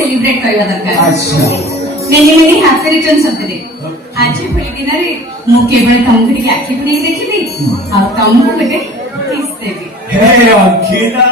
सेलिब्रेट करवा दरकार अच्छा many many happy returns of the day आज पुरी दिन रे मु केवल तुमको टिके आखि पुरी देखिबी आ तुमको गोटे किस देबी हे अंकिता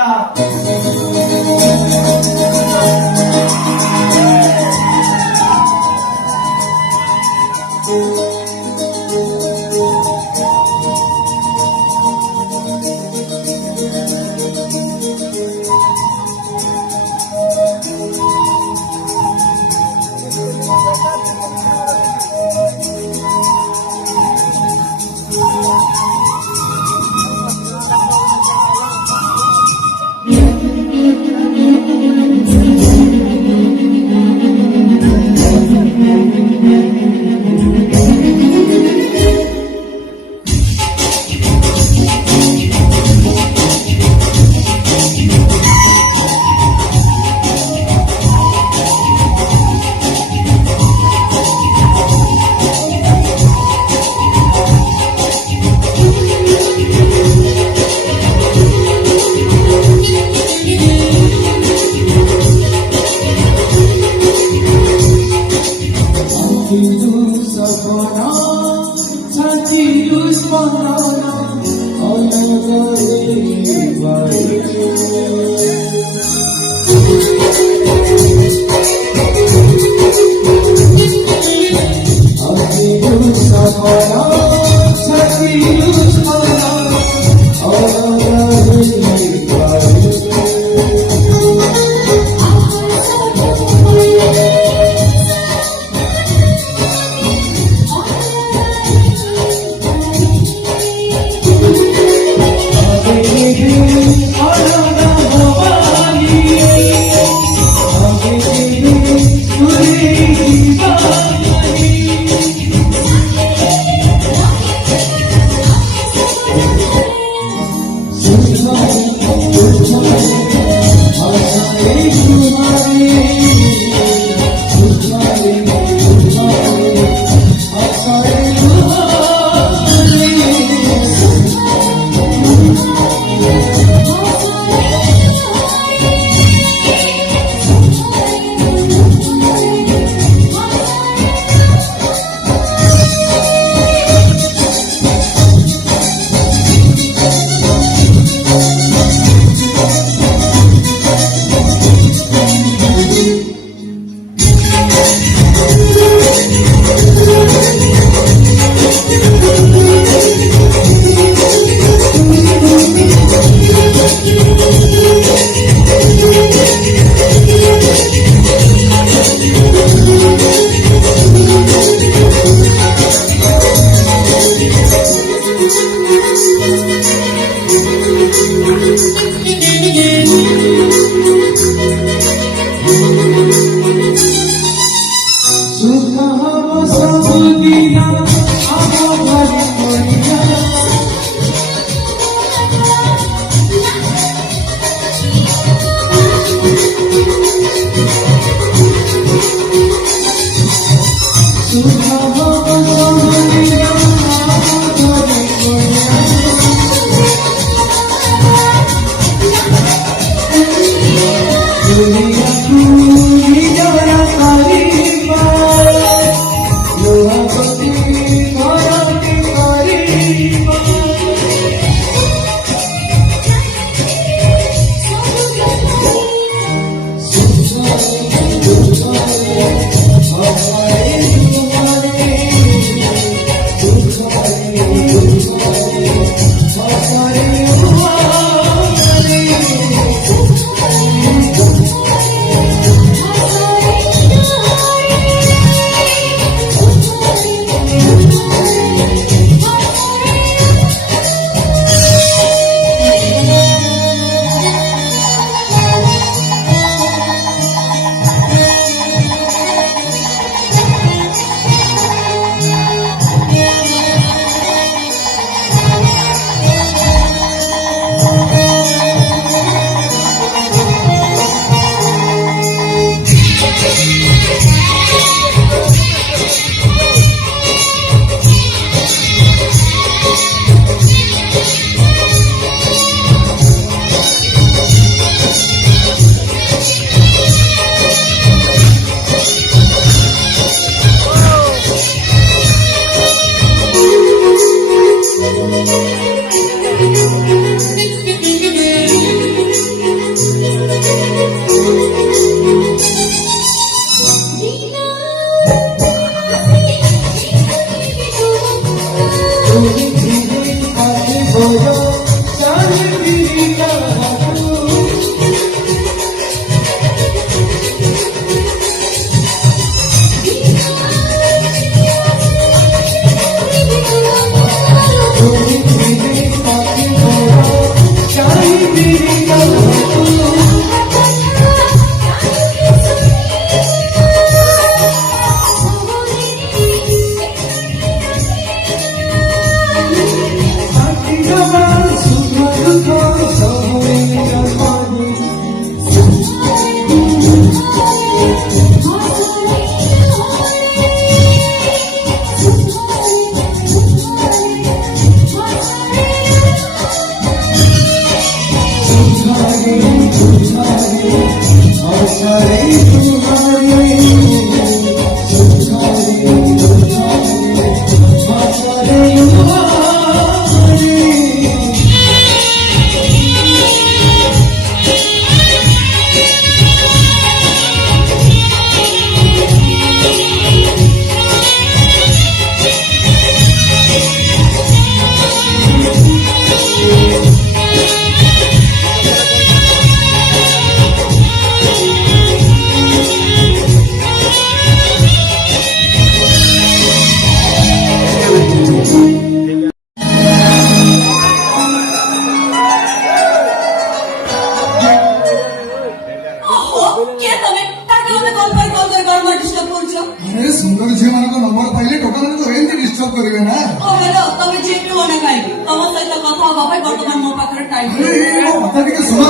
কে তুমি তাকে আমি কল করে বারবার ডিস্টার্ব করছো আরে সুন্দর ঝিଅ ମାନଙ୍କ ନମ୍ବର ପାଇଲେ ଟୋକା ମାନଙ୍କୁ ଏମିତି ଡିଷ୍ଟର୍ବ କରିବେ ନା। ଓ ହ୍ୟାଲୋ ତମେ ଯେହେତୁ ମନେ କାହିଁକି ତମ ସହିତ କଥା ହବା ପାଇଁ ବର୍ତ୍ତମାନ ମୋ ପାଖରେ ଟାଇମ୍ ଆରେ ମୋ କଥା ଟିକେ ଶୁଣ।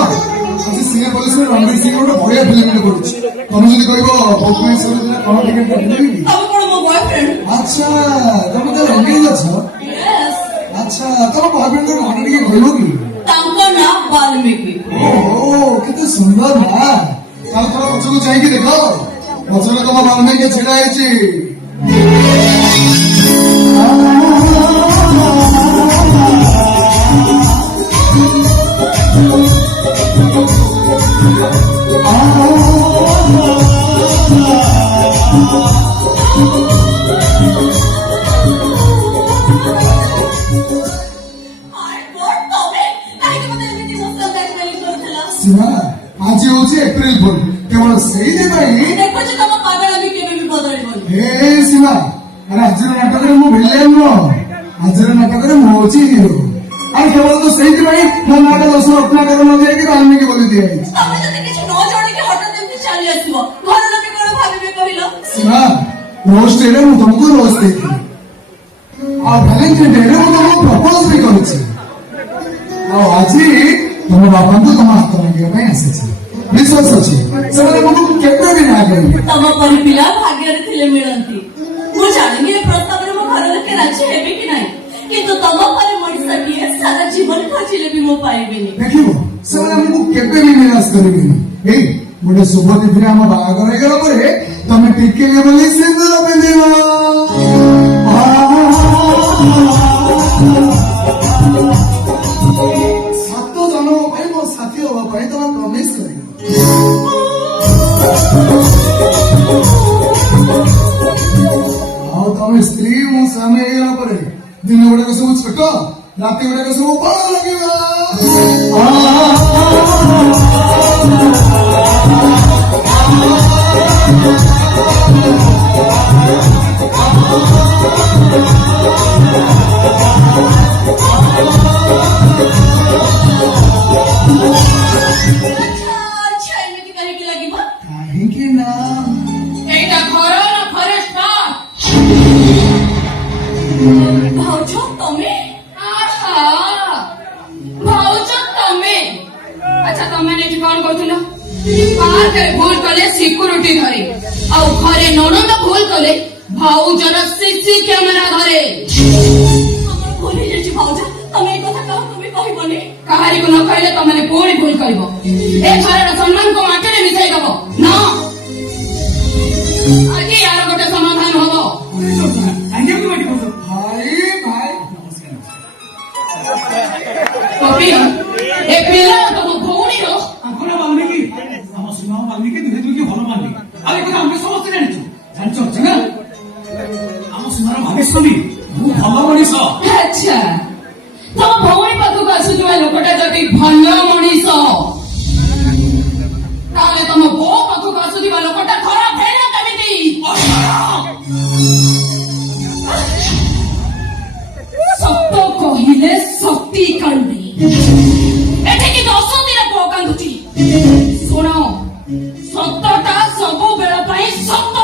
ଆଜି ସିନେ ପୋଲିସରେ ରଣବୀର ସିଂ ଗୋଟେ ବଢିଆ ଫିଲ୍ମଟେ କରୁଛି। ତମେ ଯଦି କହିବ ଭୁବନେଶ୍ୱର ଦିନ କଣ ଟିକେ ଦେଖିଦେବି କି? ତମେ କଣ ମୋ ବୟଫ୍ରେଣ୍ଡ? ଆଚ୍ଛା ତମେ ତାହେଲେ ଏଙ୍ଗେଜ ଅଛ? ୟେସ୍। ଆଚ୍ଛା ତମ ବୟଫ୍ରେଣ୍ଡଙ୍କ ନାଁ ଟିକେ କହିବ କି? ତାଙ୍କ ନାଁ ବାଲ୍ମୀକି। ଓହୋ କେତେ ସୁନ୍ଦର ନା। ତାହେଲେ ତମ ପଛକୁ ଯାଇକି ଦେଖ ପଛରେ ତମ ବାଲ୍ମୀକି ଛିଡା ହେଇଛି। ସୀମା ଆଜି ହଉଛି ଏପ୍ରିଲ ଫୁଲ କେବଳ ସେଇଥିପାଇଁ ଦେଖୁଛି ତମ ପାଗଳ ବି କେବେ ବି ବଦଳିବନି। ହେ ସୀମା ଆରେ ଆଜିର ନାଟକରେ ମୁଁ ଭିଲେନ ନୁହଁ ଆଜିର ନାଟକରେ ମୁଁ ହଉଛି ହିରୋ। ଆଉ କେବଳ ତ ସେଇଥିପାଇଁ ମୋ ନାଟ 10 ରତ୍ନାକର ନ ଯାଇକି ବାଲ୍ମୀକି ବୋଲି ଦିଆଯାଇଛି। ତମେ ଯଦି କିଛି ନ ଜାଣିକି ହଠାତ୍ ଏମିତି ଚାଲି ଆସିବ ଘର ଲୋକ କଣ ଭାବିବେ କହିଲ? ସୀମା ରୋଷ୍ଟ ଡେରେ ମୁଁ ତମକୁ ରୋଜ ଦେଇଥିଲି ଆଉ ଭ୍ୟାଲେଣ୍ଟାଇନ୍ ଡେରେ ମୁଁ ତମକୁ ପ୍ରପୋଜ ବି କରିଛି ଆଉ ଆଜି ତମ ବାପାଙ୍କୁ ତମ ହାତ ମାଗିବା ପାଇଁ ଆସିଛି। ବିଶ୍ୱାସ ଅଛି ସେମାନେ ତମକୁ କେବେ ବି ନା କରିବେ। ତମ ପରି ପିଲା ଭାଗ୍ୟରେ ଥିଲେ ମିଳନ୍ତି। ମୁଁ ଜାଣିନି ଏ ପ୍ରସ୍ତାବରେ ମୋ ଘର ଲୋକେ ରାଜି ହେବେ କି ନାହିଁ କିନ୍ତୁ ତମ ପରି ମଣିଷଟିଏ ସାରା ଜୀବନ ଖୋଜିଲେ ବି ମୁଁ ପାଇବିନି। ଦେଖିବ ସେମାନେ ଆମକୁ କେବେ ବି ନିରାଶ କରିବେନି। ଏଇ ଗୋଟେ ଶୁଭ ତିଥିରେ ଆମ ବାହାଘର ହେଇଗଲା ପରେ ତମେ ଟିକେ ବୋଲି ସିନ୍ଦୁର ପିନ୍ଧିବ। ସାତ ଜନ୍ମ ପାଇଁ ମୋ ସାଥୀ ହବା ପାଇଁ ତମେ ପ୍ରମିଶ କରିବ। ଆଉ ତମେ ସ୍ତ୍ରୀ ମୁଁ ସ୍ୱାମୀ ହେଇଗଲା ପରେ ଦିନ ଗୁଡାକ ସବୁ ଛୋଟ ରାତି ଗୁଡାକ ସବୁ ବଡ ଲାଗିବ। ଆଚ୍ଛା ଏମିତି କାହିଁକି ଲାଗିବ? କାହିଁକି ନା ଏଇଟା ଘର ନା ଫରେଷ୍ଟ ପାର୍କ? ଭାଉଜ ତମେ? ଆହା ଭାଉଜ ତମେ ଆଚ୍ଛା ତମେ ଏଠି କଣ କରୁଥିଲ? ପାର୍କରେ ଭୁଲ କଲେ ସିକ୍ୟୁରିଟି ଧରେ ଆଉ ଘରେ ନଣନ୍ଦ ଭୁଲ କଲେ ଭାଉଜର ସିସି କ୍ୟାମେରା ଧରେ। ଆମର ଭୁଲ ହେଇଯାଇଛି ଭାଉଜ ତମେ ଏଇ କଥା କାହାକୁ ବି କହିବନି। କାହାରିକୁ ନ କହିଲେ ତମେ ପୁଣି ଭୁଲ କରିବ। ଏ ଘରର ସମ୍ମାନକୁ ମାଟିରେ ମିଶାଇ ଦବ ନା ଆଜି ୟାର ଗୋଟେ ସମାଧାନ ହବ। ଭାଇ ଭାଇ କପି ଏ ପିଲା ତମ ଭଉଣୀର ଆପଣ ବାଲ୍ମୀକି ଆମ ସୀମା ବାଲ୍ମୀକି ଦୁହେଁ ଦୁହିଁକି ଭଲ ପାଆନ୍ତି। ଆଉ ଏ କଥା ଆମେ ସମସ୍ତେ ଜାଣିଛୁ ଜାଣିଛ ନା ଆମ ସୀମାର ଭାବେଶ୍ୱରୀ ମୁଁ ଭଲ ମଣିଷ। ଆଚ୍ଛା ତମ ଭଉଣୀ ପାଖକୁ ଆସୁଥିବା ଲୋକଟା ଯଦି ଭଲ ମଣିଷ ତାହେଲେ ତମ ବୋଉ ପାଖକୁ ଆସୁଥିବା ଲୋକଟା ଖରାପ ହେଲା କେମିତି? ସତ କହିଲେ ସତୀ କାନ୍ଦି ଏଠିକି 10 ଦିନ ପୁଅ କାନ୍ଦୁଛି। ଶୁଣ ସତଟା ସବୁବେଳ ପାଇଁ ସତ।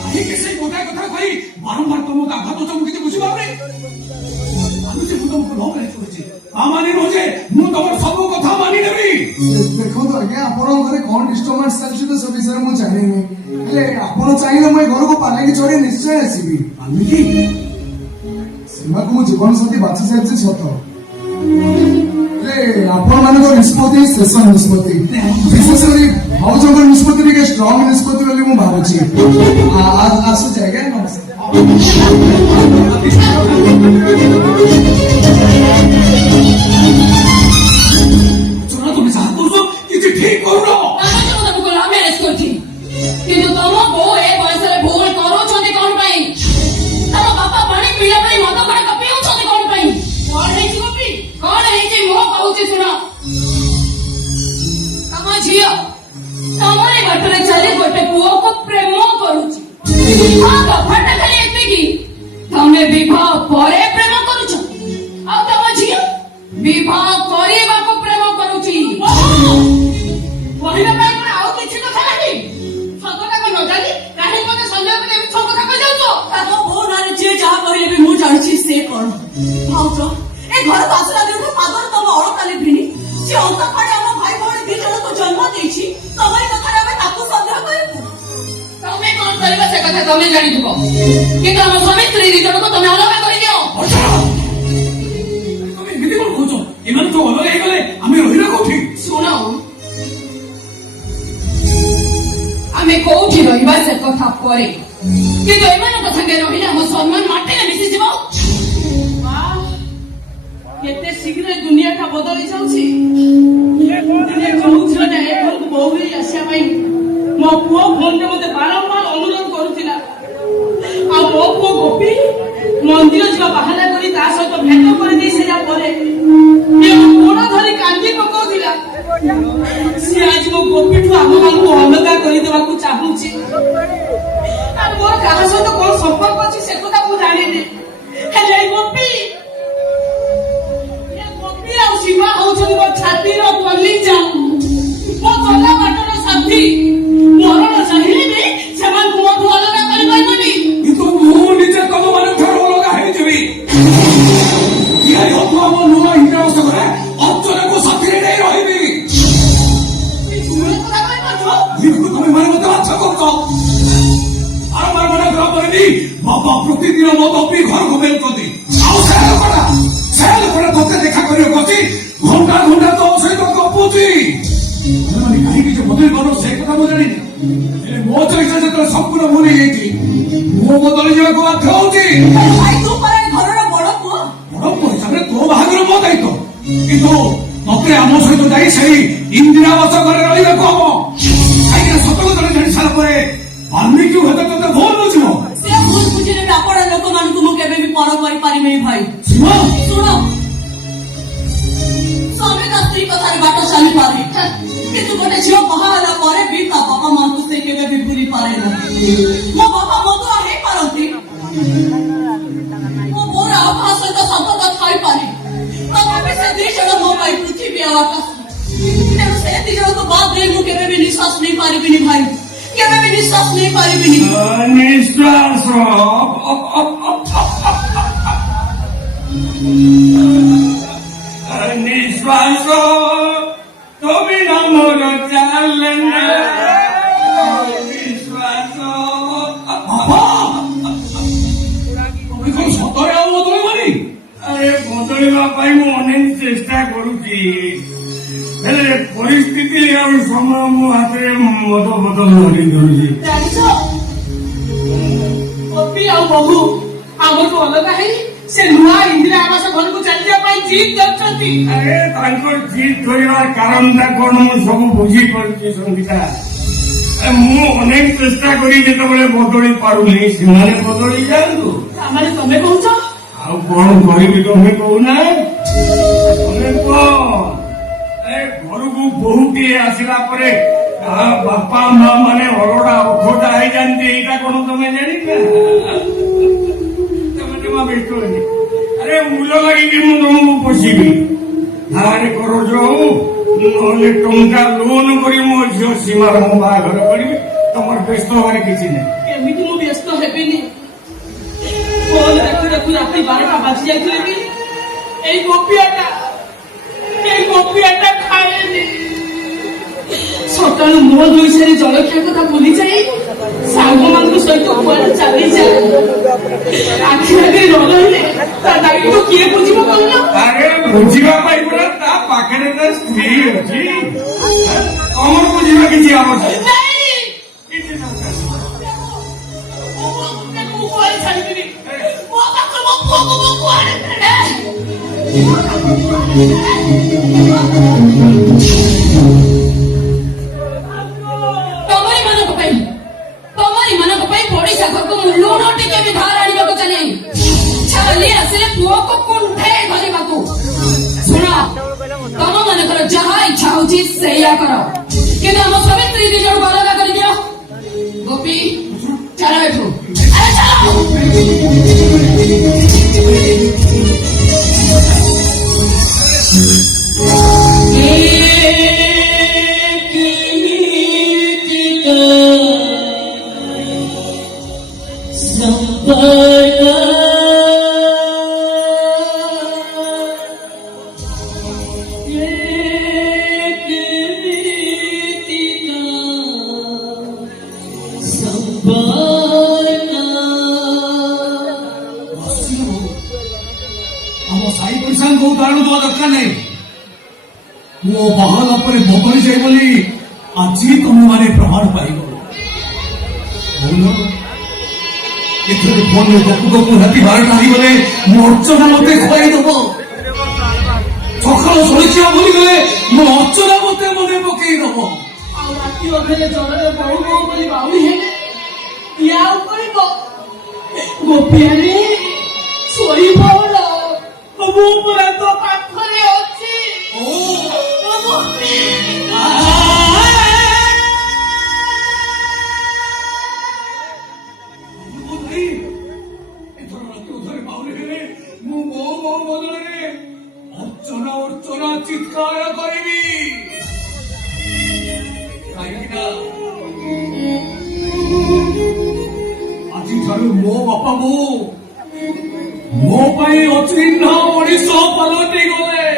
କାହିଁକି ସେଇ ଗୋଟାଏ କଥା କହି ବାରମ୍ବାର ତମକୁ ଆଘାତ ଦଉଛ ମୁଁ କିଛି ବୁଝିପାରୁନି। ମାନୁଛି ମୁଁ ତମକୁ ନ ମ୍ୟାରେଜ କରିଛି ତା ମାନେ ନୁହଁ ଯେ ମୁଁ ତମର ସବୁ କଥା ମାନିନେବି। ଦେଖନ୍ତୁ ଆଜ୍ଞା ଆପଣଙ୍କ ଘରେ କଣ ଡିଷ୍ଟର୍ବାନ୍ସ ଚାଲିଛି ତ ସେ ବିଷୟରେ ମୁଁ ଜାଣିନି ହେଲେ ଆପଣ ଚାହିଁଲେ ମୁଁ ଏ ଘରକୁ ପାଲିକି ଚଢି ନିଶ୍ଚୟ ଆସିବି। ବାଲ୍ମୀକି ସୀମାକୁ ମୁଁ ଜୀବନ ସାଥୀ ବାଛି ସାରିଛି ସତ ହେଲେ ହେଲେ ଆପଣମାନଙ୍କ ନିଷ୍ପତ୍ତି ଶେଷ ନିଷ୍ପତ୍ତି, ବିଶେଷ କରି ଭାଉଜଙ୍କ ନିଷ୍ପତ୍ତି ଟିକେ ଷ୍ଟ୍ରଙ୍ଗ ନିଷ୍ପତ୍ତି ବୋଲି ମୁଁ ଭାବୁଛି। ଆସୁଛି ଆଜ୍ଞା, ଶୁଣ তুমি ଯାହା କରୁଛ କିଛି ଠିକ କରୁନ। ତାକୁ ଲଭ୍ ମ୍ୟାରେଜ କରିଛି, କିନ୍ତୁ ତମ ବୋଉ ଏ ବୟସରେ ଭୁଲ କରୁଛନ୍ତି କଣ ପାଇଁ? ତମ ବାପା ପାଣି ପିଇବା ପାଇଁ ମଦ ଗୁଡାକ ପିଉଛନ୍ତି କଣ ପାଇଁ? କଣ ହେଇଛି ଗୋପୀ? କଣ ହେଇଛି ମୁଁ କହୁଛି ଶୁଣ। ତମ ଝିଅ ତମରି ବାଟରେ ଚାଲି ଗୋଟେ ପୁଅକୁ ପ୍ରେମ କରୁଛି। କଥାଟା ଖାଲି ଏତିକି, ତମେ ବିବାହ ପରେ ପ୍ରେମ କରୁଛ, ଆଉ ତମ ଝିଅ ବିବାହ କରିବାକୁ ପ୍ରେମ କରୁଛି। କହିବା ପାଇଁ କଣ ଆଉ କିଛି କଥା ନାହିଁ? ସତଟାକୁ ନ ଜାଣି କାହିଁକି ମତେ ସନ୍ଦେହ କରି ଏମିତି ସବୁ କଥା କହିଯାଉଛ? ତାଙ୍କ ବୋଉ ନାଁରେ ଯିଏ ଯାହା କହିଲେ ବି ମୁଁ ଜାଣିଛି ସେ କଣ। ଭାଉଜ ଏ ଘରକୁ ଆସିଲା ଦିନଠୁ ପାଦରେ ତମ ଅଳତା ଲିଭିନି। ସେ ଅନ୍ତ ପାଣି ଆମ ଭାଇ ଭଉଣୀ 2 ଜଣଙ୍କୁ ଜନ୍ମ ଦେଇଛି, ତମରି କଥାରେ ଆମେ ତାକୁ ସନ୍ଦେହ କରିବୁ? ତମେ କଣ କରିବ ସେ କଥା ତମେ ଜାଣିଥିବ, କିନ୍ତୁ ଆମ ସ୍ୱାମୀ ସ୍ତ୍ରୀ 2 ଜଣଙ୍କୁ ତମେ ଅଲଗା କରିଦିଅ। ତମେ ଏମିତି କଣ କହୁଛ? ଏମାନେ ତ ଅଲଗା ହେଇଗଲେ ଆମେ ରହିବା କୋଉଠି? ଶୁଣ, ଆମେ କୋଉଠି ରହିବା ସେ କଥା ପରେ, କିନ୍ତୁ ଏମାନଙ୍କ ସାଙ୍ଗେ ରହିଲେ ଆମ ସମ୍ମାନ ମାଟିରେ ମିଶିଯିବ। କେତେ ଶୀଘ୍ର ଏ ଦୁନିଆଟା ବଦଳି ଯାଉଛି। ଦିନେ କହୁଥିଲା ଯେ ଏ ଘରକୁ ବୋହୂ ହେଇ ଆସିବା ପାଇଁ ମୋ ପୁଅ ଫୋନରେ ମତେ ବାରମ୍ବାର ଅନୁରୋଧ କରୁଥିଲା, ଆଉ ମୋ ପୁଅ ଗୋପୀ ମନ୍ଦିର ଯିବା ବାହାନା କରି ତା ସହିତ ଭେଟ କରିଦେଇ ସାରିଲା ପରେ ଏ ଗୋଡ ଧରି କାନ୍ଦି ପକାଉଥିଲା। ସିଏ ଆଜି ମୋ ଗୋପୀଠୁ ଆମ ମାନଙ୍କୁ ଅଲଗା କରିଦେବାକୁ ଚାହୁଁଛି। ଆଉ ମୋର କାହା ସହିତ କଣ ସମ୍ପର୍କ ଅଛି ସେ କଥା ମୁଁ ଜାଣିନି, ହେଲେ ଗୋପୀ ଆଉ ସୀମା ହଉଛନ୍ତି ମୋ ଛାତିର କଲିଜା, ମୋ ଗଲା ବାଟର ସାଥୀ। ମରଣ ଚାହିଁଲେ ବି ସେମାନଙ୍କୁ ମୋଠୁ ଅଲଗା କରିପାରିବନି। କିନ୍ତୁ ମୁଁ ନିଜେ ତମମାନଙ୍କଠାରୁ ଅଲଗା ହେଇଯିବି। ତିଆରି ହଉଥିବା ଆମ ନୂଆ ହିଂସାରେ ଅର୍ଚ୍ଚନାକୁ ସାଥିରେ ନେଇ ରହିବି। ତମେ ମାନେ ମତେ ବାଛ କରୁଛ। ବାରମ୍ବାର ମନା କଲା ପରେ ବି ବାପା ପ୍ରତିଦିନ ମଦ ପିଇ ଘରକୁ ଫେରୁଛନ୍ତି। ଆଉ ସେ ଲୋକଟା ତତେ ଦେଖା କରିବାକୁ ଅଛି, ଘଣ୍ଟା ଘଣ୍ଟା ତୋ ସହିତ ଗପୁଛି। ମାନେ କାହିଁକି ଯେ ବଦଳି ପାରୁନ ସେ କଥା ମୁଁ ଜାଣିନି, ହେଲେ ମୋ ଚରିତ୍ର ଯେତେବେଳେ ସମ୍ପୂର୍ଣ୍ଣ ଭୁଲ ହେଇଯାଇଛି ମୁଁ ବଦଳି ଯିବାକୁ ବାଧ୍ୟ ହଉଛି। ଭାଇ ତୁ ପରା ଏ ଘରର ବଡ ପୁଅ। ବଡ ପୁଅ ହିସାବରେ ତୋ ବାହାଘର ମୋ ଦାୟିତ୍ୱ, କିନ୍ତୁ ମତେ ଆମ ସହିତ ଯାଇ ସେଇ ଇନ୍ଦିରାବାସ ଘରେ ରହିବାକୁ ହବ। କାହିଁକିନା ସତ କଥାଟା ଜାଣି ସାରିଲା ପରେ ବାଲ୍ମୀକି ହୁଏତ ତତେ ଭୁଲ ବୁଝିବ। ସେ ଭୁଲ ବୁଝିଲେ ବି ଆପଣ ଲୋକମାନଙ୍କୁ ମୁଁ କେବେ ବି ପର କରିପାରିବିନି ଭାଇ। ଶୁଣ ଶୁଣ, ସ୍ୱାମୀ ତା ସ୍ତ୍ରୀ କଥାରେ ବାଟ ଚାଲିପାରେ, କିନ୍ତୁ ଗୋଟେ ଝିଅ ବାହା ହେଲା ପରେ ବି ତା ବାପା ମାଙ୍କୁ ସେ କେବେ ବି ଭୁଲି ପାରେ ନା। ମୋ ବାପା ମଧୁଆ ହେଇପାରନ୍ତି, ମୋ ବୋଉର ଆଉ କାହା ସହିତ ସମ୍ପର୍କ ଥାଇପାରେ, ତଥାପି ସେ 2 ଜଣ ମୋ ପାଇଁ ପୃଥିବୀ ଆଉ ଆକାଶ। ତେଣୁ ସେ 2 ଜଣଙ୍କୁ ବାଦ ଦେଇ ମୁଁ କେବେ ବି ନିଶ୍ୱାସ ନେଇପାରିବିନି ଭାଇ, କେବେ ବି ନିଶ୍ୱାସ ନେଇପାରିବିନି। ନିଶ୍ୱାସ ନିଶ୍ୱାସ তুমি আমার চালে না বিশ্বাস। তুমি কোন সতরে ଆଉ ବଦଳିବନି? ଆରେ ବଦଳିବା ପାଇଁ ମୁଁ ଅନେକ ଚେଷ୍ଟା କରୁଛି, ହେଲେ ପରିସ୍ଥିତି ଆଉ ସମୟ ମୋ ହାତରେ ମଦ ବଦଳ ଧରି ଧରୁଛି। ଜାଣିଛ ଗୋପୀ ଆଉ ବୋହୂ ଆମଠୁ ଅଲଗା ହେଇ ସେ ନୂଆ ଇନ୍ଦିରା ଆବାସ ଘରକୁ ଚାଲିଯିବା ପାଇଁ ଜିଦ୍ କରିଛନ୍ତି। ଆରେ ତାଙ୍କର ଜିଦ୍ ଧରିବାର କାରଣଟା କଣ ମୁଁ ସବୁ ବୁଝିପାରୁଛି ସଙ୍ଗୀତା। ମୁଁ ଅନେକ ଚେଷ୍ଟା କରି ଯେତେବେଳେ ବଦଳି ପାରୁନି ସେମାନେ ବଦଳି ଯାଆନ୍ତୁ। ତାମାନେ ତମେ କହୁଛ ଆଉ କଣ କରିବି ତମେ କହୁନା? ତମେ କୁହ, ଘରକୁ ବୋହୂଟିଏ ଆସିଲା ପରେ ବାପା ମା ମାନେ ଅରଡା ଅଖୋଟା ହେଇଯାନ୍ତି, ଏଇଟା କଣ ତମେ ଜାଣିଛ? ତମେ ଜମା ବ୍ୟସ୍ତ ହୁଏନି। ଆରେ ମୂଲ ଲାଗିକି ମୁଁ ତମକୁ ପୋଷିବି, ଧାରେ କରଜ ହଉ ନହେଲେ ଟଙ୍କା ଲୋନ କରି ମୋ ଝିଅ ସୀମାର ମୋ ବାହାଘର କରିବି। ତମର ବ୍ୟସ୍ତ ହବାରେ କିଛି ନାହିଁ। କେମିତି ମୁଁ ବ୍ୟସ୍ତ ହେବିନି? ଫୋନ ଦେଖୁ ଦେଖୁ ରାତି 12ଟା ବାଜି ଯାଇଥିଲେ ବି এই ଗୋପିଆଟା ଖାଏନି। ସକାଳୁ ମୁହଁ ଧୋଇ ସାରି ଜଳଖିଆ କଥା ଭୁଲି ଯାଇ ସାଙ୍ଗମାନଙ୍କ ସହିତ କୁଆଡେ ଚାଲିଯାଏ। ଆଖି ଆଗରେ ନ ରହିଲେ ତା ଦାୟିତ୍ୱ କିଏ ବୁଝିବ କହିଲ? ଆରେ ବୁଝିବା ପାଇଁ ପରା ତା ପାଖ ସ୍ତ୍ରୀ ଅଛି ତମକୁ ଯିବା କିଛି ଆବଶ୍ୟକ ନାଇଁ କିଛି ଦରକାର ମୁଁ କୁଆଡେ ଛାଡ଼ିବିନି ମୋ ପାଖରେ ମୋ ପୁଅକୁ ମୁଁ କୁଆଡେ ତମରି ମାନଙ୍କ ପାଇଁ ପଡିଶା ଘରକୁ ମୁଁ ଲୁଣ ଟିକେ ବି ଧାର ଆଣିବାକୁ ଚାଲେ ଚାଲି ଆସିଲେ ପୁଅକୁ କୁଣ୍ଠେଇ ଧରିବାକୁ ଶୁଣ ତମ ମାନଙ୍କର ଯାହା ଇଚ୍ଛା ହଉଛି ସେଇଆ କର କିନ୍ତୁ ଆମ ସ୍ୱାମୀ ସ୍ତ୍ରୀ ଦି ଜଣକୁ ଅଲଗା କରିଦିଅ ଗୋପୀ ଚାଲ ଏଠୁ ଆରେ ଚାଲ ଆମ ସାଇ ପଡ଼ିଶାଙ୍କୁ ଉଦାହରଣ ଦେବା ଦରକାର ନାହିଁ ମୋ ବାହାଘର ପରେ ବଦଳି ଯାଇ ବୋଲି ଆଜି ତମେମାନେ ପ୍ରମାଣ ପାଇବ ଏଥର ଫୋନରେ ଗପୁ ଗପୁ ରାତି 12ଟା ହେଇଗଲେ ମୋ ଅର୍ଚ୍ଚନା ମତେ ଖୁଆଇଦବ ସକାଳ ଶୋଇଥିବା ଭୁଲିଗଲେ ମୋ ଅର୍ଚ୍ଚନା ମତେ ମନେ ପକେଇଦବ ଆଉ ରାତି ଅଧରେ ଜଳରେ ବହୁ ବହୁ ବୋଲି ବାଉଳି ହେଲେ ଇଏ ଆଉ କହିବ ଗୋପିଆରେ ଶୋଇପଡ଼ ମୁଁ ପୁରା ତୋ ପାଖରେ ଅଛି ଗୋପୀ ଏଥର ରାତି ଅଧରେ ବାଉଳି ହେଲେ ମୁଁ ମୋ ମୋ ବଦଳରେ ଅର୍ଚ୍ଚନା ଅର୍ଚ୍ଚନା ଚିତ୍କାର କରିବି କାହିଁକିନା ଆଜିଠାରୁ ମୋ ବାପା ବୋଉ ମୋ ପାଇଁ ଅଚିହ୍ନ ମଣିଷ ପାଲଟି ଗଲେ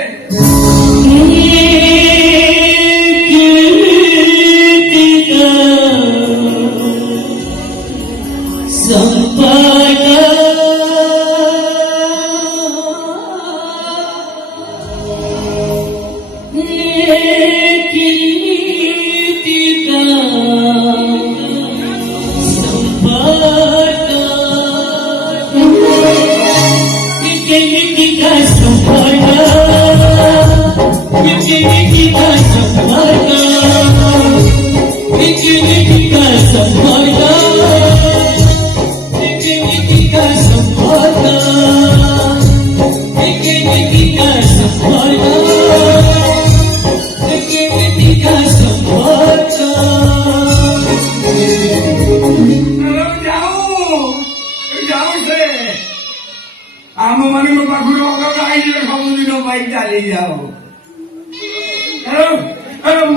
ଆମ ମାନଙ୍କ ପାଖରୁ ଅଲଗା ହେଇଯିବେ ସବୁଦିନ ପାଇଁ ଚାଲି ଯାଉ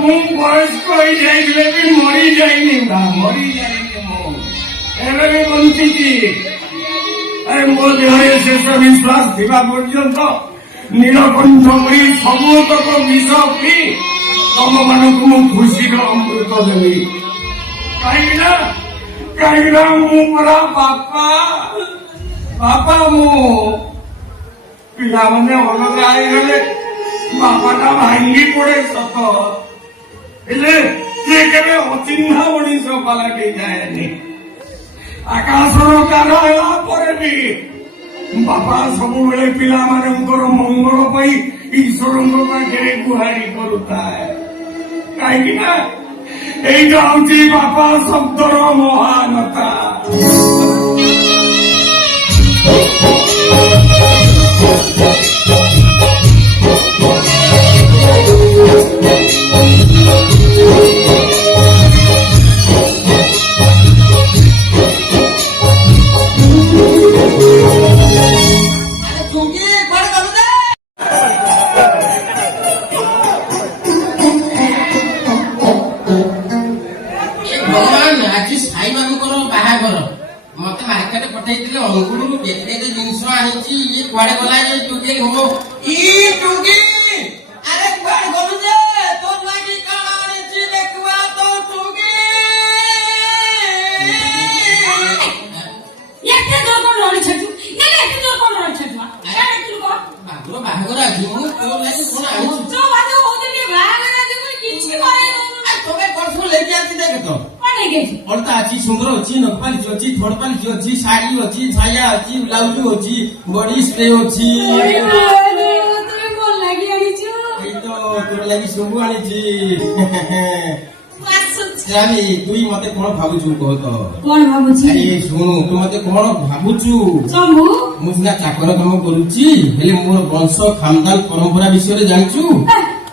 ମୁଁ ବୟସ୍କ ହେଇଯାଇଥିଲେ ବି ମରିଯାଇନି ମରିଯାଇନି ମୁଁ ଏବେ ବି ବଞ୍ଚିଛି ମୋ ଦେହରେ ଶେଷ ବିଶ୍ୱାସ ଥିବା ପର୍ଯ୍ୟନ୍ତ ନୀଳକଣ୍ଠ ପରି ସବୁତକ ବିଷ ପିଇ ତମମାନଙ୍କୁ ମୁଁ ଖୁସିର ଅମୃତ ଦେବି କାହିଁକିନା ମୁଁ ପରା ବାପା ମୁଁ ପିଲାମାନେ ଅଲଗା ହେଇଗଲେ ବାପାଟା ଭାଙ୍ଗି ପଡେ ସତ ହେଲେ ସେ କେବେ ଅଚିହ୍ନା ମଣିଷ ପାଲଟି ଯାଏନି ଆକାଶର କାର ହେଲା ପରେ ବି ବାପା ସବୁବେଳେ ପିଲାମାନଙ୍କର ମଙ୍ଗଳ ପାଇଁ ଈଶ୍ୱରଙ୍କ ପାଖରେ ଗୁହାରି କରୁଥାଏ କାହିଁକିନା ଏଇଟା ହଉଛି ବାପା ଶବ୍ଦର ମହାନତା मत मार्केट पठाई अंगुर केते जिनस आनी ये कुआडे गला ये टुके घुमो ई टुके अरे कुआडे गलु जे तो लागी काला आनी देखवा तो टुके एते जोर कोन लड़ी छटू ये एते जोर कोन लड़ी छटू अरे तू को बागुर बागुर आजी मु तो लागी कोन आनी जो बाजो होते আছে দেখে তো কোনে গেছি অলতা আছে সুন্দর ଅଛି নখপালিশ ଅଛି ଥୋଡ଼ପାଲିଶ ଅଛି ଶାଢ଼ୀ ଅଛି ଛାୟା ଅଛି ବ୍ଲାଉଜ ଅଛି ବଡି ସ୍ପ୍ରେ ଅଛି তুমি কোন লাগি আনিছো এই তো তোর লাগি ସବୁ আনিছি আমি তুই মতে কোন ভাবুଛୁ কহ তো কোন ভাবুছি আরে শুଣୁ ତୁ ମତେ কোন ଭାବୁଛୁ চম্বু ମୁଁ ସିନା ଚାକର କାମ କରୁଛି ହେଲେ ମୋର ବଂଶ ଖାନଦାନ ପରମ୍ପରା ବିଷୟରେ ଜାଣିଛୁ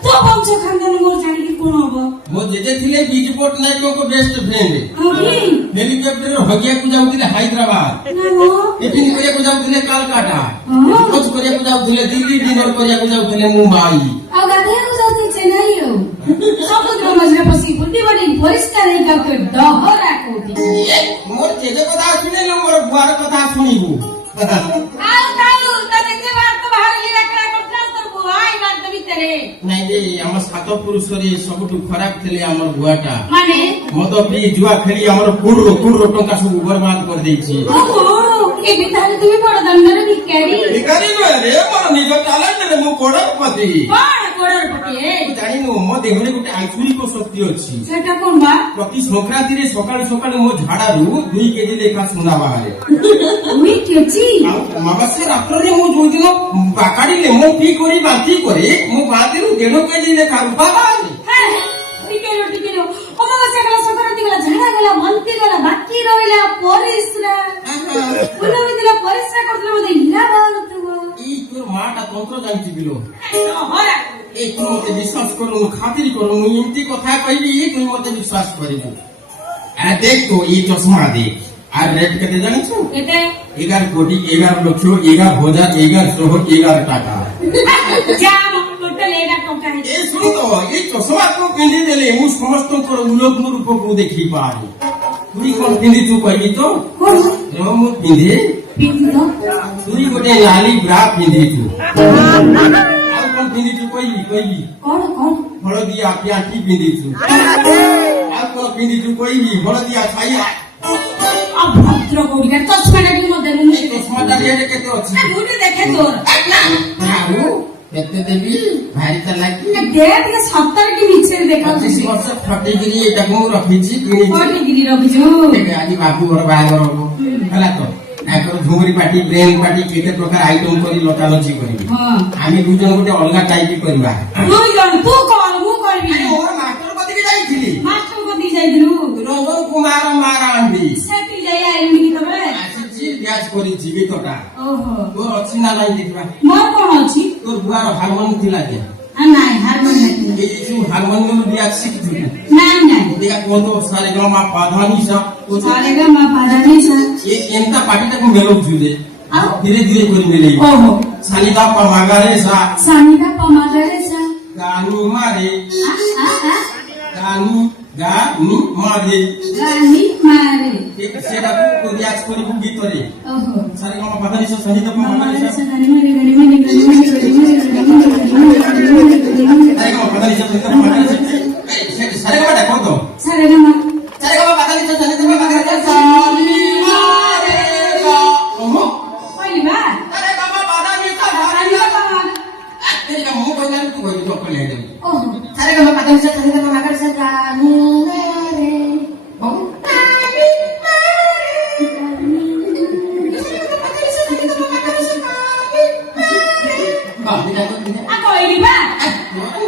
তো বংশ খানদান মোর জানি কোন হবো ମୋ ଜେଜେ ଥିଲେ ବିଜୁ ପଟ୍ଟନାୟକଙ୍କ ବେଷ୍ଟ ଫ୍ରେଣ୍ଡ আমি ହେଲିକପ୍ଟରରେ ହଗିବାକୁ ଯାଉଥିଲେ ହାଇଦ୍ରାବାଦ না গো ଟିଫିନ କରିବାକୁ ଯାଉଥିଲେ କାଲକାଟା ହଁ। କୋଚ୍ କରିବାକୁ ଯାଉଥିଲେ ଦିଲ୍ଲୀ ଡିନର କରିବାକୁ ଯାଉଥିଲେ ମୁମ୍ବାଇ ଆଉ ଗାଧେଇବାକୁ ଯାଉଥିଲି ଚେନ୍ନାଇ ଆଉ ସମୁଦ୍ର ମଝିରେ ବସି ବୁଟି ବୁଟି ପରିଷ୍କାର ହେଇ କାଉকে ଡହରା କହୁଛି ମୋର ଜେଜେ କଥା ଶୁଣିଲେ ମୋର ବୁଆର କଥା ଶୁଣିବୁ ଆଉ କାଉ ତା ଦେଖେ ବାଟ ବାହାରେ ଲିରାକରା କରୁଥିଲା ତୋର ବୁଆଇ ବାଟ ଭିତରେ ନାଇଁ ଯେ ଆମ ସାତ ପୁରୁଷରେ ସବୁଠୁ ଖରାପ ଥିଲେ ଆମର ବୁଆଟା ମାନେ ମଦ ପିଇ ଜୁଆ ଖେଳି ଆମର କୋଡର ଟଙ୍କା ସବୁ ବର୍ବାଦ କରିଦେଇଛି ଓହୋ ଏବେ ତାହେଲେ তুমি ବଡ ଦାଣ୍ଡରେ ଭିକାରୀ ଭିକାରୀ ନୁହେଁ ରେ ମୋର ନିଜ ଟ୍ୟାଲେଣ୍ଟରେ ମୁଁ କୋଡପତି କଣ କୋଡରପତି ତୁ ଜାଣିନୁ ମୋ ଦେହରେ ଗୋଟେ ଆନ୍ତରିକ ଶକ୍ତି ଅଛି ସେଟା କଣ ବା ପ୍ରତି ସଂକ୍ରାନ୍ତିରେ ସକାଳୁ ସକାଳୁ ମୋ ଝାଡାରୁ 2 କେଜି ଲେଖା ସୁନା ବାହାରେ ଉଇ କେଜି ଆଉ ଅମାବାସ୍ୟା ରାତ୍ରରେ ମୁଁ ଯୋଉଦିନ ବାକାଡି ଲେମନ ପି କରି ବାନ୍ତି କରେ ମୋ ବାନ୍ତିରୁ 1.5 କେଜି ଲେଖା ରୂପା ବାହାରେ হ্যাঁ ଟିକେ অমাবাস্যা গলা সংক্রান্তি গলা ঝাড়া গলা মন্তি গলা বাকি রইলা পরিশ্রা পুনমি দিলা পরিশ্রা করতে মধ্যে হীরা বানুতব এই তোর মাটা তন্ত্র জানিছি বিলো হরা এই তুই মতে বিশ্বাস করুনু খাতির করুনু এমতি কথা কইবি তুই মতে বিশ্বাস করিবু আরে দেখ তো এই চশমা দেখ আর রেট কেতে জানিছো এতে 11 কোটি 11 লক্ষ 11,1111 টাকা জাম টোটাল এটা টঙ্কা হে এই শুনো তো এই চশমা তো পিন্ধি দেলে মু সমস্তଙ୍କର উলগ্ন রূপକୁ দেখি পারি তুই কোন পিন্ধিଛୁ কইবি তো কোন ମୁଁ ପିନ୍ଧେ পিন্দিত তুই ଗୋଟେ ଲାଲି ବ୍ରା ପିନ୍ଧିଛୁ ଆଉ କଣ ପିନ୍ଧିଛୁ କହିବି কোন কোন ହଳଦିଆ ପ୍ୟାଣ୍ଟି ପିନ୍ଧିଛୁ ଆଉ କଣ ପିନ୍ଧିଛୁ କହିବି ହଳଦିଆ ଛାୟା অভদ্র কোডিকার চশমাটা কি মধ্যে এই নেই ଚଷମାଟା ରେଟ୍ କେତେ ଅଛି মুটি দেখে তোর ଆଉ କେତେ ଦେବି ଭାରି ଚାଲାକି দে ଟିକେ সত্তর কি মিছে দেখাচ্ছি 25 ବର୍ଷ ଖଟିକିରି ଏଇଟାକୁ ମୁଁ ରଖିଛି କିଣିଛି কোটি গিরি রখিছো ଆଜି ବାବୁ ଘର ବାହାଘର ହବ ହେଲା ତ ତାଙ୍କର ଝୁମୁରି ପାଟି ବ୍ରେନ୍ ପାଟି କେତେ ପ୍ରକାର ଆଇଟମ କରି ଲଟାଲଚି କରିବି হ্যাঁ ଆମେ ଦୁଇ ଜଣ ଗୋଟେ ଅଲଗା ଟାଇପ କରିବା তুই জন তু কর মু করবি ମୋର ମାଷ୍ଟର କତିକି ଯାଇଥିଲି মাস্টার কদি যাইদিলু ରଞ୍ଜନ କୁମାର ମାରାଣ୍ଡି সেটি যাই আইলি কি তবে ଆସିଛି ବ୍ୟାଚ୍ କରିଛି ଗୀତଟା ওহো ତୋର ଅଛି ନା ନାଇଁ ଦେଖିବା মোর কোন আছে ତୋର ବୁଆର ହାରମୋନିୟମ ଥିଲା ଯେ নাই হারমোনিয়াম নাই ଏଇ ଯୋଉ ହାରମୋନିୟମ ବ୍ୟାଚ୍ ଶିଖିଛୁ নাই নাই ଦେଖିଆ କୁହନ୍ତୁ ସାରେ ଗ ମା ପାଧାନି ସା সারেগা মা পাদানি সা ଏ ଏନ୍ତା ପାଟିଟାକୁ ମେଲଉଛୁ ଯେ ଆଉ? ଧୀରେ ଧୀରେ କରି ମେଲେଇବୁ ওহো ସାନିଦା ମାଗାରେ ସା সানিদা পমাদারে সা ଗାନି ମାରେ আ আ ଗାନି ମାରେ গানি মারে সেটাକୁ রিয়াজ করিবু গীতরে ওহো সারে গ মা পাধানি সা সানিদা পমাদারে মাগারে সা সা গানি মারে গানি মারে গানি মারে গানি মারে গানি মারে সারে গ মা পাধানি সা সানিদা মাগারে সা সারে গ মা দেখো তো সারেগা মা সারে গ মা পাধানি সা সানিদা মাগারে সা নি মারে সা ওমো কইবা সারে গ মা পাধানি সা সানিদা পমা তেরি মু কইলা তু কইলি তো কইলে দে ওহো সারে গ মা পাধানি সা সানিদা মাগারে সা গানি মারে ওমো আ কইবা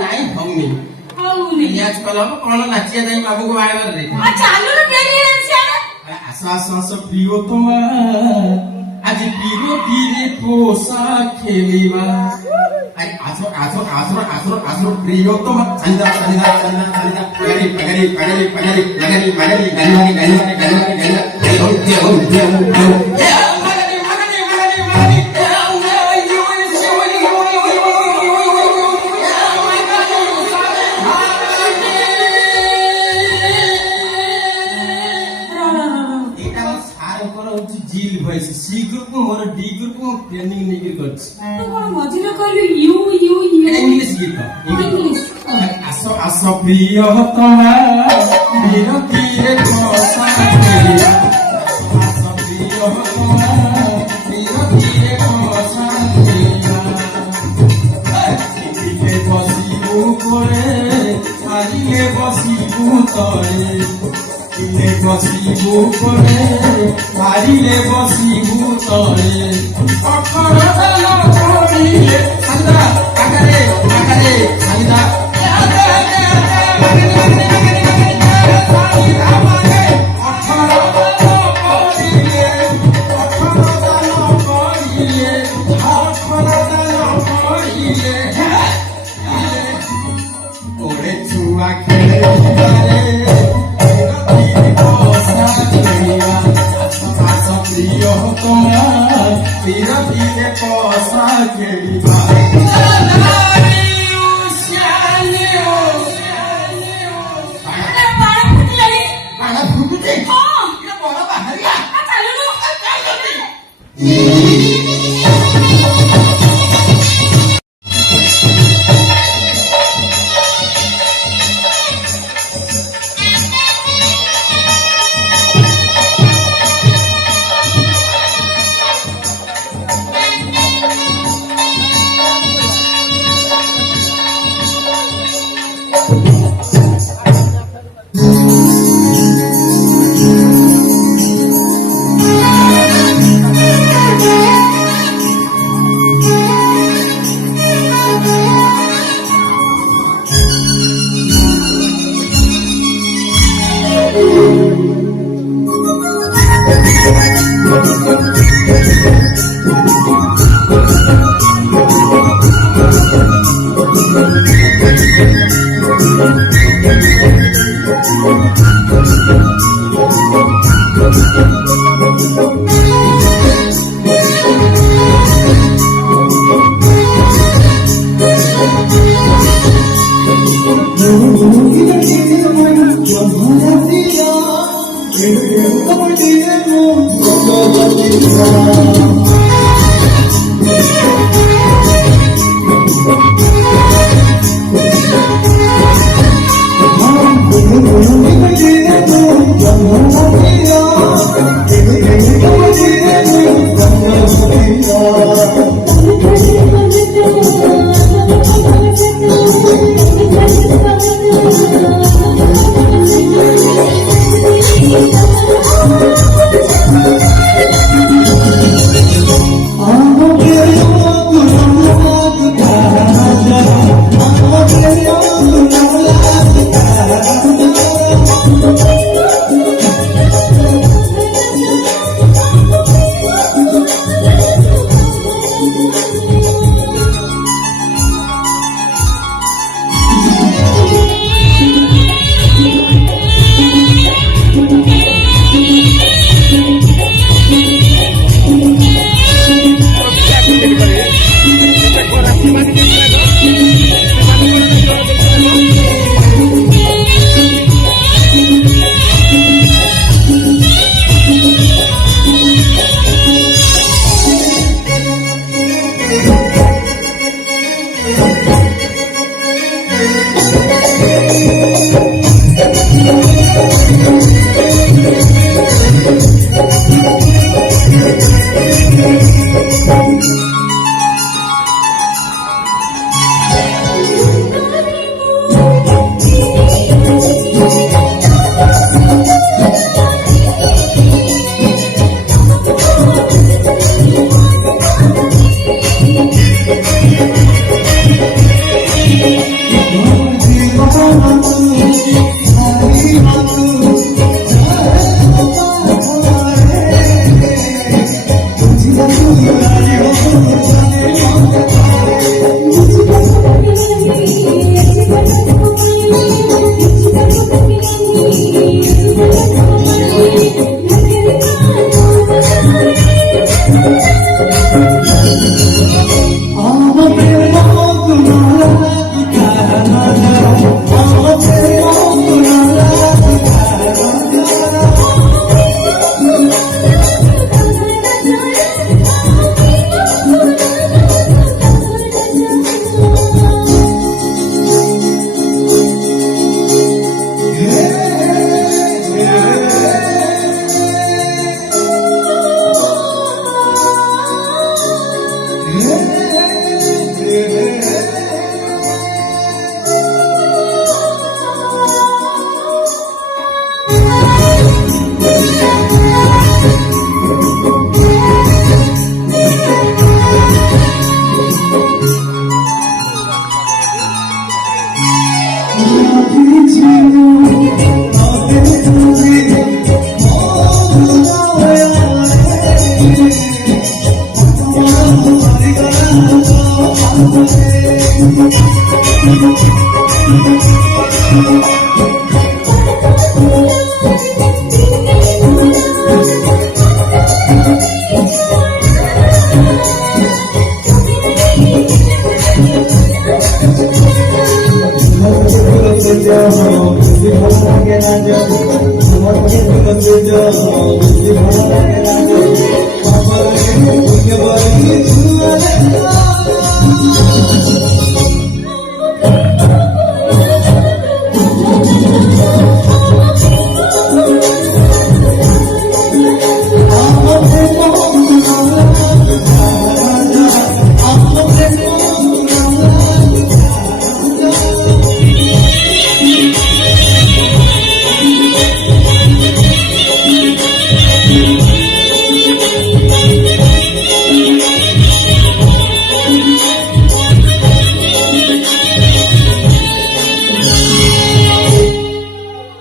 ନାଇଁ ଭଉଣୀ ହଉନି ରିଆଜ କଲ କଣ ନାଚିବା ଯାଇ ବାବୁଙ୍କ ବାହାଘରରେ ଆ ଚାଲୁନ ଡେରି ହେଲାଣି ଆସ ଆସ ଆସ ପ୍ରିୟତମା ଆଜି ପ୍ରିୟତିରେ ପୋଷା ଖେଳିବା ଆସ ଆସ ଆସ ଆସ ଆସ ପ୍ରିୟତମା ସାନିଦା ସାନିଦା ସାନିଦା ସାନିଦା ପଗାରି ପଗାରି ପଗାରି ପଗାରି ନଗରି ମଗରି ଗାନି ଗାନି ଗାନି ଗାନି ଗାନି ଦେଉ ଦେଉ ଦେଉ ଦେଉ ମଗରି ମଗରି ମଗରି ମଗରି এটা আমার ସାରଙ୍କର ହଉଛି ଜିଲ୍ ଭଏସ ସି ଗ୍ରୁପ ମୋର ଡି ଗ୍ରୁପ ମୁଁ ଟ୍ରେନିଂ ନେଇକି କରିଛି ତୁ କଣ ମଝିରେ କହିଲୁ ୟୁ ୟୁ ୟୁ ଏଟା ଇଂଲିଶ ଗୀତ ଇଂଲିଶ ଆସ ଆସ ପ୍ରିୟତମା ବିରତିରେ ପସା ଖେଳିବା ଆସ ପ୍ରିୟତମା ବିରତିରେ ପସା ଖେଳିବା ବସିବୁ କୋଳେ ଛାଡ଼ିଲେ ବସିବୁ ତଳେ বসিবু করে পারিলে বসিবু তলে অক্ষর দান করিলে সাজদা আকারে আকারে সাজদা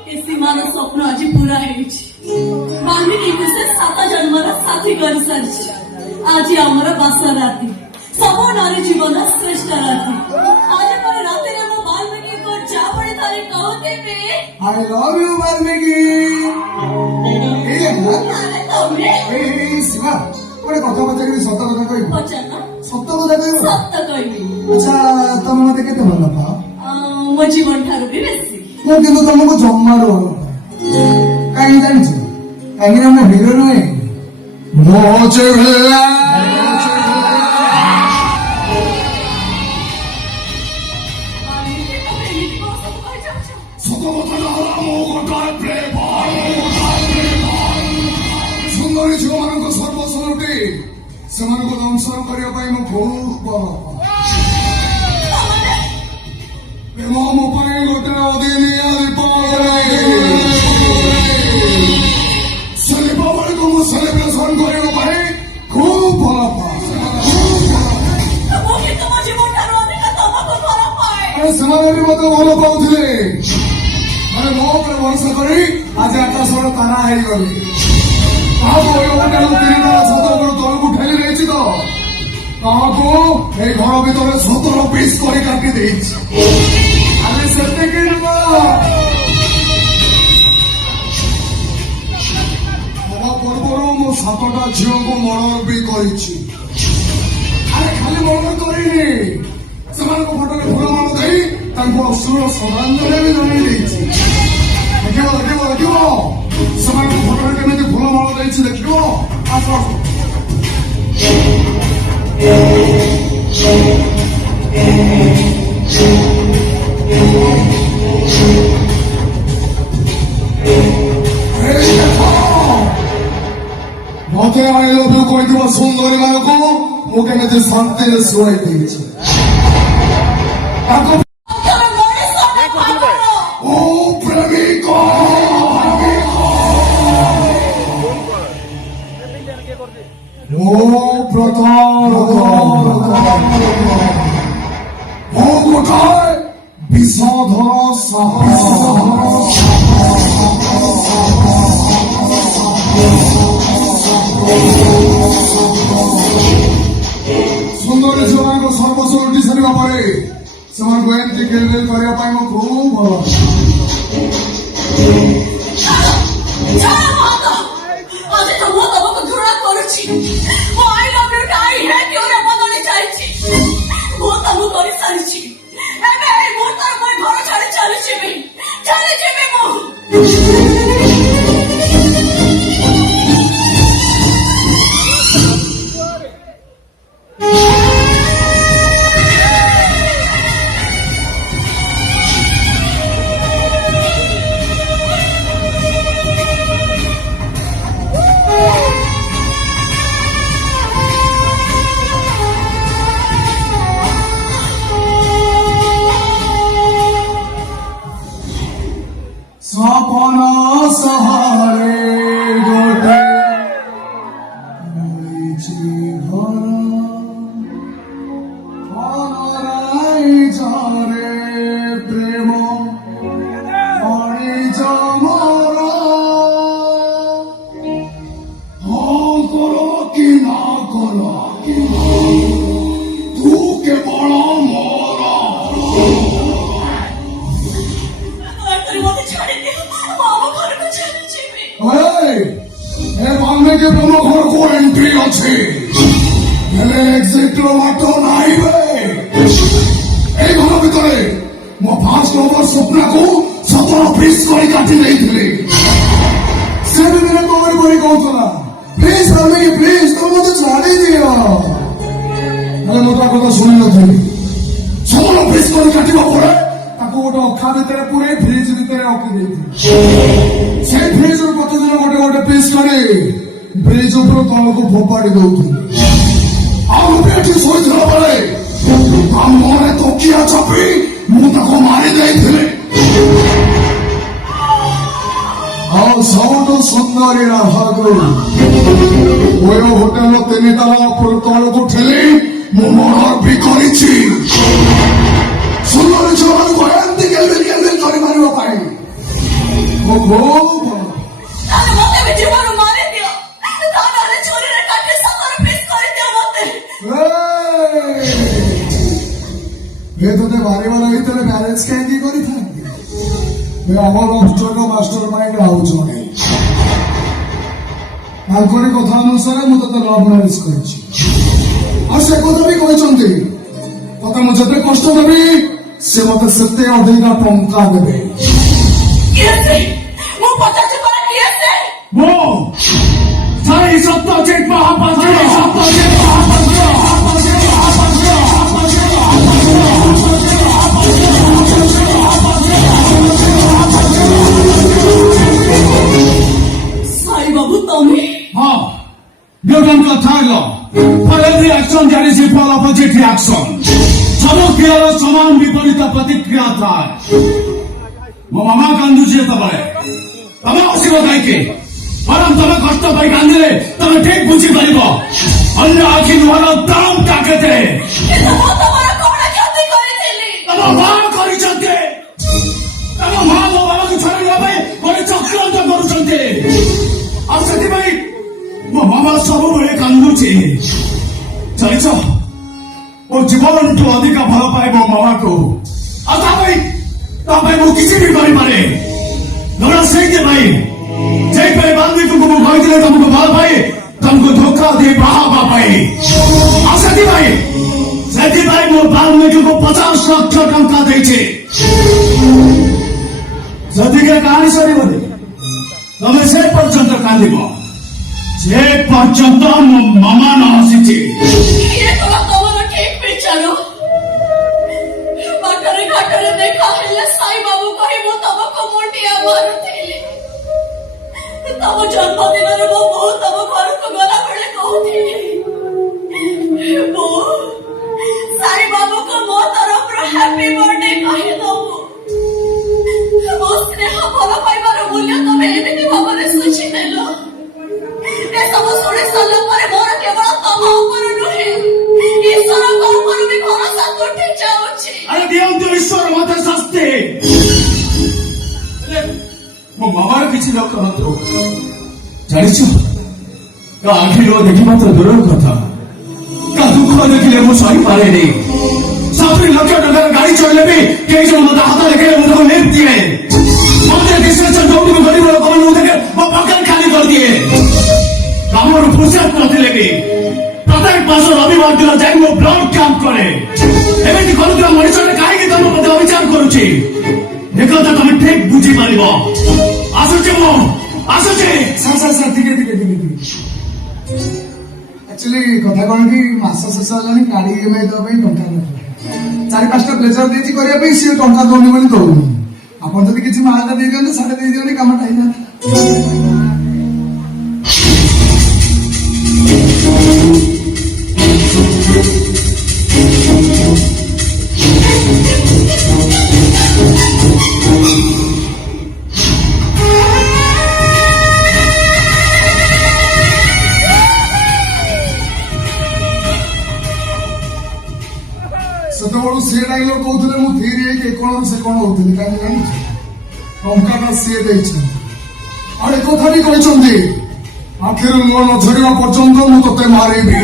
ଏ ସୀମାର ସ୍ୱପ୍ନ ଆଜି ପୁରା ହେଇଛି। ବାଲ୍ମୀକି ସେ 7 ଜନ୍ମର ସାଥୀ କରିସାରିଛି। ଆଜି ଆମର ବାସ ରାତି, ସବୁ ନାରୀ ଜୀବନ ଶ୍ରେଷ୍ଠ ରାତି। ଆଜି ପରେ ରାତିରେ ମୁଁ ବାଲ୍ମୀକିକୁ ଯା ପଡ଼ି ତାରି କହୁଥିବି, I love you, ବାଲ୍ମୀକି। ଆରେ ତମେ ଏଇ ଶିବା, ଗୋଟେ କଥା ପଚାରିବି, ସତ କଥା କହିବି? ପଚାର, ସତ କଥା କହିବ? ସତ କହିବି। ଆଚ୍ଛା, ତମେ ମତେ କେତେ ଭଲ ପାଅ? ମୋ ଜୀବନ ଠାରୁ ବି ବେଶୀ। ମୁଁ କିନ୍ତୁ ତମକୁ ଜମାରୁ ଭଲ ପାଏ। କାହିଁକି ଜାଣିଛ? କାହିଁକି ନା ମୁଁ ହିରୋ ନୁହେଁ, ମୋ ଚେହେରା। ବାଲ୍ମୀକି, ତମେ ଏମିତି କଣ ସବୁ କହିଯାଉଛ? ସତ କଥାଟା ହେଲା ମୋ ଗୋଟାଏ ପ୍ରେମ। ସୁନ୍ଦରୀ ଝିଅମାନଙ୍କ ସର୍ବସ୍ୱ ଲୁଟି ସେମାନଙ୍କୁ ଦଂଶନ କରିବା ପାଇଁ ମୁଁ ଖୁବ୍ ଭଲ ପାଏ। ପ୍ରେମ ମୋ ପାଇଁ ଗୋଟେ ଅଦିନିଆ ଦୀପାବଳି। ସେ ଦୀପାବଳିକୁ ମୁଁ ସେଲିବ୍ରେସନ କରିବା ପାଇଁ ଖୁବ୍ ଭଲ ପାଏ। ମୁଁ କିନ୍ତୁ ମୋ ଜୀବନ ଠାରୁ ଅଧିକ ତମକୁ ଭଲ ପାଏ। ଆରେ ସେମାନେ ବି ମତେ ଭଲ ପାଉଥିଲେ। ଆରେ ମୋ ଉପରେ ଭରସା କରି ଆଜି ଆକାଶର ତାରା ହେଇଗଲି। କାହାକୁ ଏଇ ଅବଟାକୁ 3 ତଳ ଛାତ ଉପରୁ ତଳକୁ ଠେଲି ଦେଇଛି ତ, କାହାକୁ ଏଇ ଘର ଭିତରେ 17 ପିସ୍ କରି କାଟି ଦେଇଛି। ଆରେ ସେତିକି ନୁହଁ, ହବା ପୂର୍ବରୁ ମୁଁ 7ଟା ଝିଅଙ୍କୁ ମର୍ଡର ବି କରିଛି। ଆରେ ଖାଲି ମର୍ଡର କରିନି, ସେମାନଙ୍କ ଫଟୋରେ ଫୁଲମାଳ ଦେଇ ତାଙ୍କୁ ଅଶ୍ରୁର ଶ୍ରଦ୍ଧାଞ୍ଜଳି ବି ଜଣାଇ ଦେଇଛି। ଦେଖିବ ଦେଖିବ ଦେଖିବ, ସେମାନଙ୍କ ଫଟୋରେ କେମିତି ଫୁଲମାଳ ଦେଇଛି ଦେଖିବ। ଆସ ଆସ। ମତେ ଆଇ ଲଭ୍ ୟୁ କହିଥିବା ସୁନ୍ଦରୀ ମାନଙ୍କୁ ମୁଁ କେମିତି ଶାନ୍ତିରେ ଶୁଆଇ ଦେଇଛି। ତାକୁ ତମେ ମଣିଷ ନା ପାଗଳ? ଓ ପ୍ରେମିକ, ମୋ ମୋ ଗୋଟାଏ ବିଷଧର ସୁନ୍ଦରୀ ଝିଅମାନଙ୍କ ସର୍ବସ୍ୱ ଲୁଟି ସାରିବା ପରେ ସେମାନଙ୍କୁ ଏମିତି ଗେଲଗେଲ କରିବା ପାଇଁ ମୁଁ ଖୁବ୍ ଭଲ ପାଏ। ଛାଡ଼ ମତ। ଆଜି ତ ମୁଁ ତମକୁ ଘୃଣା କରୁଛି। ମୋ I love you ଟା I hate you ରେ ବଦଳି ଯାଇଛି। ମୁଁ ତମକୁ କରିସାରିଛି। ଏବେ ଏଇ ମୁହୂର୍ତ୍ତରେ ମୁଁ ଘର ଛାଡ଼ି ଚାଲିଯିବି ମୁଁ। ସପନ ସହାରେ ଗୋଟେ ମିଳିଛି ଘର, ଅନାଇଛରେ ପ୍ରେମ ଅଣିଛ ମୋର। ହଁ କର କି ନା କର, ତୁ କେବଳ ମୋର। ଦୟାକରି ମୋତେ ଛାଡ଼ିଦିଅ। ମୁଁ ଆମ ଘରକୁ ଚାଲିଯିବି। ଏ ବାଲ୍ମୀକି ବ୍ରହ୍ମ ଘରକୁ ଏଣ୍ଟ୍ରି ଅଛି, ହେଲେ ଏକ୍ସିଟ୍ର ବାଟ ନାହିଁ ବେ। এই ঘর ভিতরে ମୋ ଫାଷ୍ଟ ଲଭର ସ୍ୱପ୍ନାକୁ 17 ପିସ୍ କରି କାଟି ଦେଇଥିଲି। ସେ भी मेरे कौन बड़ी कौतला प्लीज हमें प्लीज तुम मुझे छाड़ी दियो अरे मोटा কথা শুনি নথিলি সমন ফ্রিজ করে কাটিবা পড়ে তাকে গোটে অখা ভিতরে পুরে ফ্রিজ ভিতরে রখি ଦେଇଥିଲି সেই ফ্রিজ প্রতিদিন গোটে গোটে পিস করে ফ্রিজ উপর তলକୁ ଫୋପାଡ଼ି ଦଉଥିଲି ଆଉ ଏଠି ଶୋଇଥିଲା ବେଳେ ମନେ ତକିଆ ଚାପି ମୁଁ ତାକୁ ମାରି ଦେଇଥିଲି ଆଉ ସବୁଠୁ ସୁନ୍ଦରୀ ରାଧାକୁ ଓୟ ହୋଟେଲ 3 ତାଲା ଉପର ତଳକୁ ଠେଲି ମୁଁ ମର୍ଡର ବି କରିଛି ସୁନ୍ଦରୀ ଝିଅମାନଙ୍କୁ ଏମିତି କେମିତି କରି ମାରିବା ପାଇଁ ମୁଁ ବହୁତ ତାହେଲେ ମତେ ବି ଜୀବନ ମାରିଦିଅ ତାହେଲେ ଛୁରୀରେ କାଟି ସତର ପିସ୍ କରିଦିଅ ମତେ ଏ ତୋତେ ମାରିବାର ଭିତରେ ମ୍ୟାରେଜ କାହିଁକି କରିଥାନ୍ତି আমার অষ্টক মাস্টার মাইন্ড আলোচনা তারপরে কথা অনুসারে ମୁଁ ତତେ ଲଭ୍ ମ୍ୟାରେଜ କରିଛି ଆଉ ସେ କଥା ବି କହିଛନ୍ତି ତତେ ମୁଁ ଯେତେ କଷ୍ଟ ଦେବି ସେ ମତେ ସେତେ ଅଧିକା ଟଙ୍କା ଦେବେ କିଏ ସେ ମୁଁ ପଚାରୁଛି ପରା କିଏ ସେ ମୁଁ ସାଇ ସତ୍ୟଜିତ ମହାପାତ୍ର ସତ୍ୟଜିତ ମହାପାତ୍ର ସାଇ ବାବୁ ତମେ हाँ न्यूटन का third law for every action there is equal opposite reaction सब क्रियार समान विपरीत प्रतिक्रिया थाए मो मामा कांदुची तबळे तमे हसिबो काईके परम तमे कष्ट पाई कांदिले तमे ठीक बुझी परिबो अन्य आखि नुहर दाम काकेते କିନ୍ତୁ ମୁଁ ତମର କଣ କ୍ଷତି କରିଥିଲି तम मା करिसंते तम मା ମୋ ବାବାକୁ ଛାଡ଼ିବା ପାଇଁ ଗୋଟେ ଚକ୍ରାନ୍ତ କରୁଛନ୍ତି ଆଉ ସେଥିପାଇଁ ମୋ ମାମା ସବୁବେଳେ କାନ୍ଦୁଛି ଜାଣିଛ ମୋ ଜୀବନଠୁ ଅଧିକ ଭଲ ପାଏ ମୋ ମାମାକୁ ଆଉ ତା ପାଇଁ ମୁଁ କିଛି ବି କରିପାରେ ଧରା ସେଇଥିପାଇଁ ସେଇପାଇଁ ବାଲ୍ମିକୀକୁ ମୁଁ କହିଥିଲି ତମକୁ ଭଲ ପାଏ ତମକୁ ଧୋକା ଦେଇ ବାହା ହେବା ପାଇଁ ଆଉ ସେଥିପାଇଁ ମୁଁ ବାଲ୍ମିକୀକୁ 50 ଲକ୍ଷ ଟଙ୍କା ଦେଇଛି ଯଦିକେ କାହାଣୀ ସରିବନି ତମେ ସେ ପର୍ଯ୍ୟନ୍ତ କାନ୍ଦିବ যে পর্যন্ত ମୋ ମାମା ନ ଆସିଛି କିଏ କଲା ତମର ଠିକ ବିଚାର ବାଟରେ ଘାଟରେ ଦେଖା ହେଲେ ସାଇ ବାବୁ କହି ମୁଁ ତମକୁ ମୁଣ୍ଡିଆ ମାରୁଥିଲି ତମ ଜନ୍ମଦିନରେ ମୋ ବୋଉ ତମ ଘରକୁ ଗଲାବେଳେ କହୁଥିଲି ବୋଉ ସାଇ ବାବୁକୁ ମୋ ତରଫରୁ ହ୍ୟାପି ବର୍ଥଡେ କହିଦବୁ ମୋ ସ୍ନେହ ଭଲ ପାଇବାର ମୂଲ୍ୟ ତମେ ଏମିତି ଭାବରେ ଶୁଝି ନେଲ ଏସବୁ ଶୁଣି ସାରିଲା ପରେ ମୋର କେବଳ ତମ ଉପରେ ନୁହେଁ ଈଶ୍ୱରଙ୍କ ଉପରେ ବି ଭରସା ତୁଟି ଯାଉଛି ଆରେ ଦିଅନ୍ତୁ ଈଶ୍ୱର ମତେ ଶାସ୍ତି ମୋ ମାମାର କିଛି ନ କରନ୍ତୁ ଜାଣିଛ ତା ଆଖିର ଦେଖିବା ତ ଦୂରର କଥା ତା ଦୁଃଖ ଦେଖିଲେ ମୁଁ ସହିପାରେନି 70 ଲକ୍ଷ ଟଙ୍କାର ଗାଡି ଚଳିଲେ ବି କେହି ଜଣ ମତେ ହାତ ଦେଖେଇଲେ ମୁଁ ତାକୁ ଲିଫ୍ଟ ଦିଏ ମତେ ଡିସ୍କ୍ରିପସନ ଯୋଉଠିକୁ ଗରିବ ଲୋକମାନଙ୍କୁ ଦେଖେ ମୋ ପକେଟ ଖାଲି କରିଦିଏ କାମରୁ ଫୁର୍ସତ ନଥିଲେ ବି ପ୍ରତ୍ୟେକ ମାସ ରବିବାର ଦିନ ଯାଇ ମୁଁ ବ୍ଲଡ କ୍ୟାମ୍ପ କରେ ଏମିତି କରୁଥିବା ମଣିଷରେ କାହିଁକି ତମ ପ୍ରତି ଅବିଚାର କରୁଛି ଏକଥା ତମେ ଠିକ ବୁଝିପାରିବ ଆସୁଛି ମୁଁ ଆସୁଛି ସାର୍ ଟିକେ ଆକ୍ଚୁଆଲି କଥା କଣ କି ମାସ ଶେଷ ହେଲାଣି ଗାଡି ଇଏମଆଇ ଦେବା ପାଇଁ ଟଙ୍କା ନଥିଲା 4-5ଟା ପ୍ଲେଜର ଦେଇଛି କରିବା ପାଇଁ ସିଏ ଟଙ୍କା ଦଉନି ବୋଲି ଦଉନି ଆପଣ ଯଦି କିଛି ମାଲଟା ଦେଇ ଦିଅନ୍ତେ ସାଢେ ଦେଇ ଦିଅନ୍ତି କାମଟା ହେଇଯାନ୍ତା ସେତେବେଳୁ ସିଏ ଡାଇଲଗ କହୁଥିଲେ ମୁଁ ଥିରି ହେଇକି କଣ ସେ କଣ ହଉଥିଲି କାହିଁକି ଜାଣିଛ ଟଙ୍କାଟା ସିଏ ଦେଇଛନ୍ତି ଆଉ ଏ କଥା ବି କହିଛନ୍ତି ଆଖିରୁ ଲୁହ ନ ଝରିବା ପର୍ଯ୍ୟନ୍ତ ମୁଁ ତତେ ମାରିବି